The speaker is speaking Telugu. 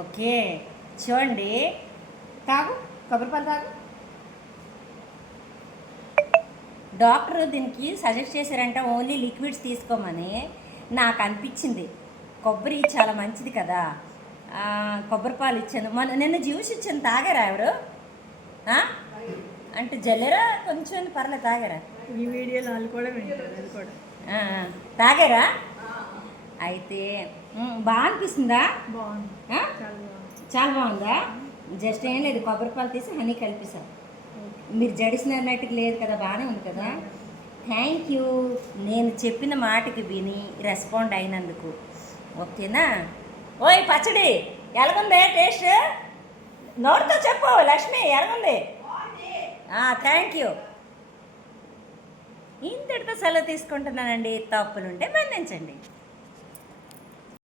ఓకే, చూడండి. తాగు, కొబ్బరి పాలు తాగు. డాక్టర్ దీనికి సజెస్ట్ చేశారంట ఓన్లీ లిక్విడ్స్ తీసుకోమని. నాకు అనిపించింది కొబ్బరి చాలా మంచిది కదా, కొబ్బరి పాలు ఇచ్చాను. నిన్న జ్యూస్ ఇచ్చాను, తాగారా ఎవరు? అంటే జల్లెరా కొంచెం పర్లేదు, తాగారా? ఈ వీడియోలో వాళ్ళు కూడా వింటారు, అది కూడా తాగారా? అయితే బాగా అనిపిస్తుందా? బాగుంది, చాలా బాగుందా? జస్ట్ ఏం లేదు, కొబ్బరి పాలు తీసి హనీ కలిపేశాం. మీరు జడిసినట్టుగా లేదు కదా, బాగానే ఉంది కదా. థ్యాంక్ యూ, నేను చెప్పిన మాటకి విని రెస్పాండ్ అయినందుకు. ఓకేనా? ఓయ్ పచ్చడి ఎలాగుంది టేస్ట్? నోటితో చెప్పు లక్ష్మి, ఎలాగుంది? Thank you. ఇంతటితో సెలవు తీసుకుంటున్నానండి. తప్పులుంటే మన్నించండి.